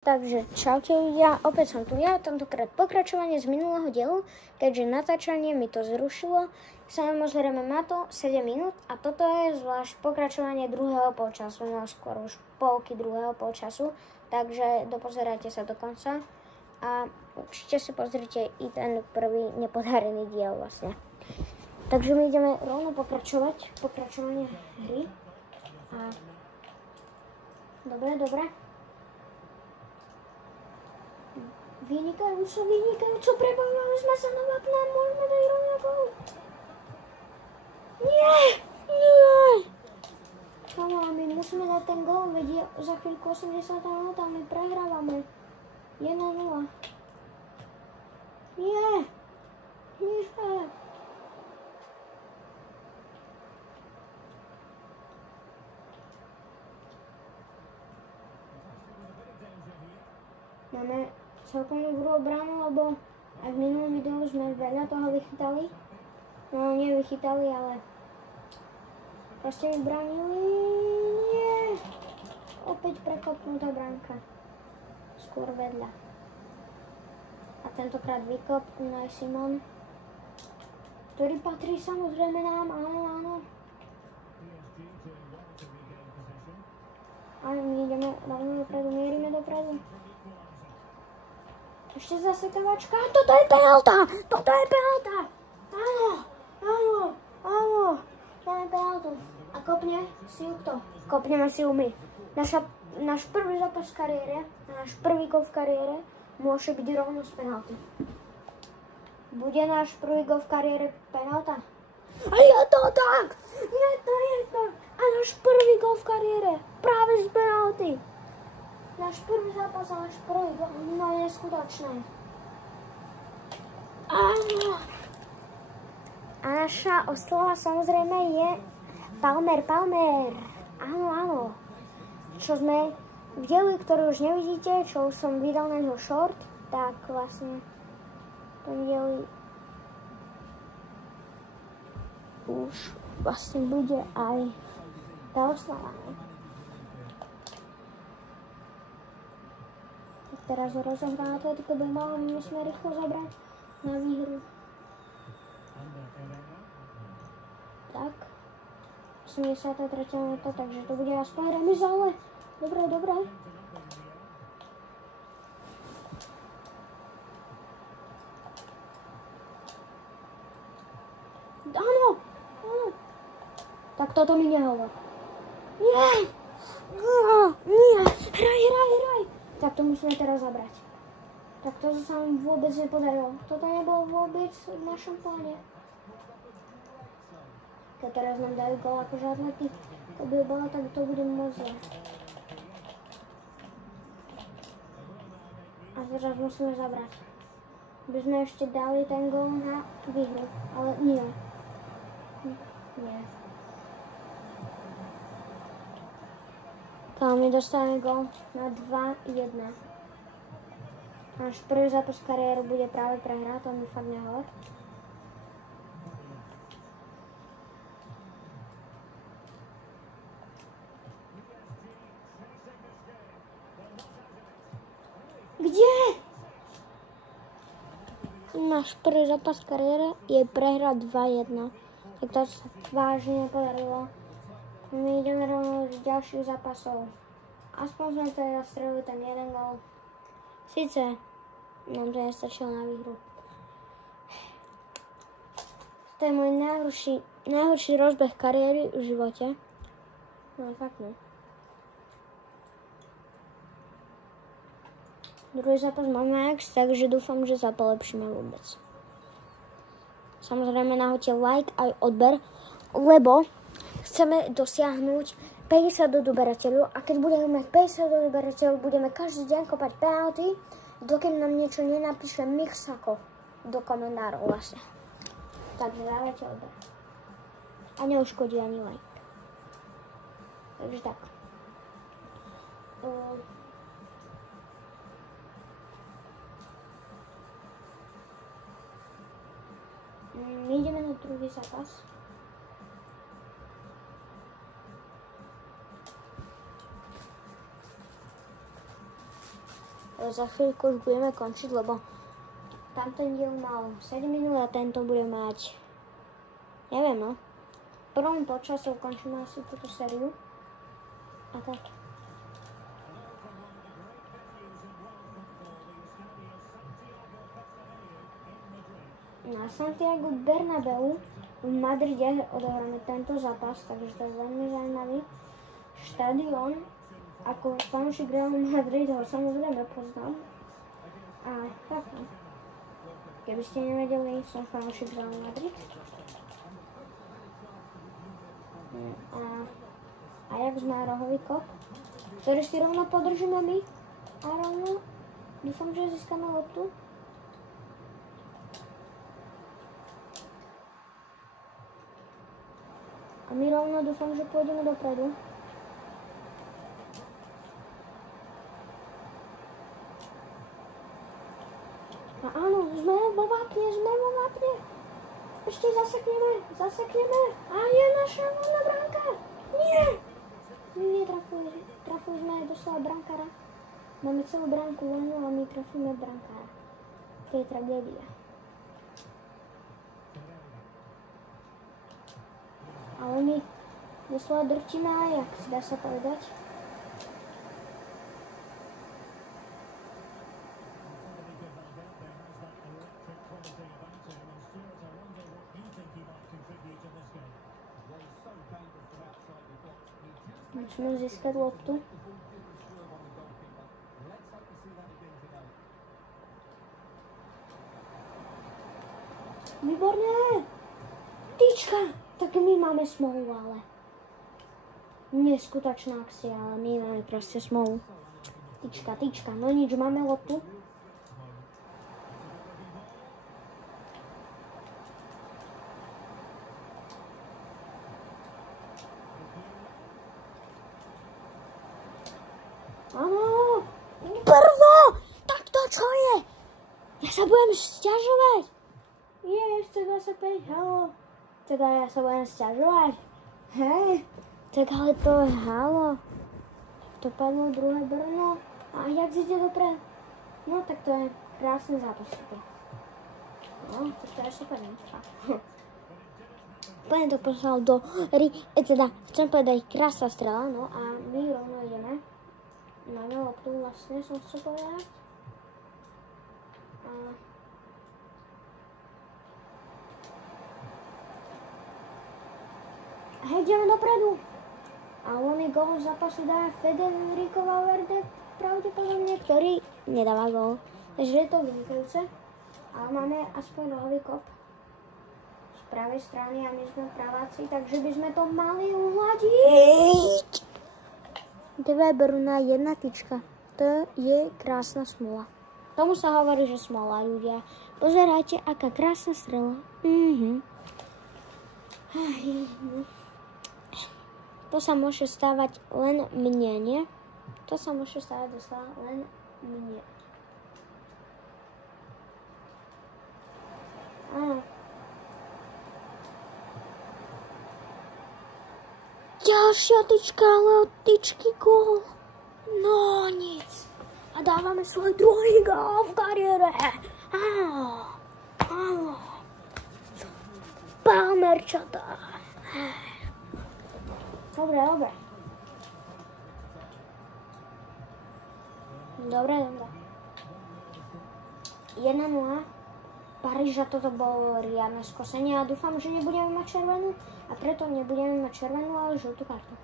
Takže čaute ľudia, opäť som tu ja, tentokrát pokračovanie z minulého dielu, keďže natáčanie mi to zrušilo. Samozrejme má to 7 minút a toto je zvlášť pokračovanie druhého polčasu, no skôr už polky druhého polčasu, takže dopozerajte sa do konca a určite si pozrite i ten prvý nepodarený diel vlastne. Takže my ideme rovno pokračovanie hry a dobre. Vynikajúco, prebojovali sme sa na vápne, môžeme dať rovno gól. Nie! Kámo, my musíme dať ten gól, veď za chvíľku 80 minút a my prehrávame. 1-0. Nie! Máme celkom dobrú obranu, lebo aj v minulom videu sme veľa toho vychytali. No, nie vychytali, ale proste vybránili. Nie! Opäť prekopnutá bránka. Skôr vedľa. A tentokrát vykop Unai Simon, ktorý patrí samozrejme nám, áno. Ale my ideme dopredu, mierime dopredu. Ešte zasekávačka. Toto je penálta! Áno. Dáme penáltu. A kopne si ju kto? Kopneme si ju my. Náš prvý zápas v kariére, náš prvý gól v kariére môže byť rovno z penálty. Bude náš prvý gól v kariére penálta? A je to tak! Je to. A náš prvý gól v kariére práve z penálty. Náš prvý zápas a náš prvý gól, no neskutočné. Áno. A naša oslava samozrejme je Palmer. Áno. Čo sme videli, ktorý už nevidíte, čo už som vydal na ňo short, tak vlastne ten diel už vlastne bude aj tá oslava. Teraz rozohrá Atletico Bilbao, my musíme rýchlo zobrať na výhru. Tak. 83. minúta, takže to bude aspoň remiza, ale dobre. Áno. Tak toto mi nehovor. Nie. Hraj. Tak to musíme teraz zabrať. Tak to sa nám vôbec nepodarilo. Toto nebolo vôbec v našom pláne. Keď teraz nám dajú gól akože Atletico Bilbao, tak to bude moc zle. A teraz musíme zabrať. By sme ešte dali ten gól na výhru, ale nie. My dostávame gól na 2-1. Náš prvý zápas v kariéru bude práve prehrať, to mi fakt nehovor. Kde? Náš prvý zápas v kariére je prehra 2-1. Tak to sa vážne nepodarilo. My ideme rovno z ďalších zápasov. Aspoň sme teda strelili ten jeden gól. Sice nám to nestačilo na výhru. To je môj najhorší rozbeh kariéry v živote. No fakt ne. Druhý zápas máme Ajax, takže dúfam, že sa polepšíme vôbec. Samozrejme nahoďte like aj odber, lebo chceme dosiahnuť 50 odoberateľov a keď budeme mať 50 odoberateľov, budeme každý deň kopať penalty, dokým nám niečo nenapíše Mixako do komentárov vlastne. Takže dávajte odber. A neuškodí ani like. Takže tak. My ideme na druhý zápas. za chvíľku už budeme končiť, lebo tamten diel mal 7 minút a tento bude mať, neviem no, v prvom počase ukončíme asi túto sériu a tak. Na Santiago Bernabéu v Madride odohráme tento zápas, takže to je veľmi zaujímavý štadión. Ako fanúšik Realu Madrid ho samozrejme poznám. A tak no. Keby ste nevedeli, som fanúšik Realu Madrid. A Ajax má rohový kop, ktorý si rovno podržíme my. A rovno dúfam, že získame loptu. A my rovno dúfam, že pôjdeme dopredu. A áno, sme vo vápne. Ešte zasekneme. A je naša voľná bránka. Nie! Trafili sme aj doslova brankára. Máme celú bránku voľnú a my trafíme brankára. To je tragédia. Ale my doslova drčíme Ajax, dá sa povedať. Musíme získať loptu. Výborné! Tyčka! Tak my máme smolu, ale neskutočná akcia, ale my máme proste smolu. Tyčka, no nič, máme loptu. Áno, brzo! Tak to čo je? Ja sa budem sťažovať. Je, chce 25, halo. Tak ja sa budem sťažovať. Hej, tak ale to je halo. To padlo druhé Brno. A jak ide dopredu? No tak to je krásny zápas. No, tak to je super, ne? Úplne to poslal do hry. Teda, chcem povedať krásna strela, no a my rovno ideme. Máme loptu vlastne, som chcel povedať. Hej, ideme dopredu. A voľný gól v zápasu dá Federico Valverde, pravdepodobne, ktorý nedáva gól. Takže je to vynikajúce. Ale máme aspoň rohový kop z pravej strany a my sme praváci, takže by sme to mali uhľadiť. 2 Brna, 1 tyčka. To je krásna smola. Tomu sa hovorí, že smola, ľudia. Pozerajte, aká krásna strela. To sa môže stávať len mne, nie? To sa môže stávať doslova len mne. Áno. Ďalšia tyčka, ale od tyčky gól. No nic. A dávame svoj druhý gól v kariére. Áno. Palmerčatá. Dobre. Dobre. 1-0. Paríža, toto bolo riadne skosenie a dúfam, že nebudeme mať červenú a preto nebudeme mať červenú, ale žltú kartu.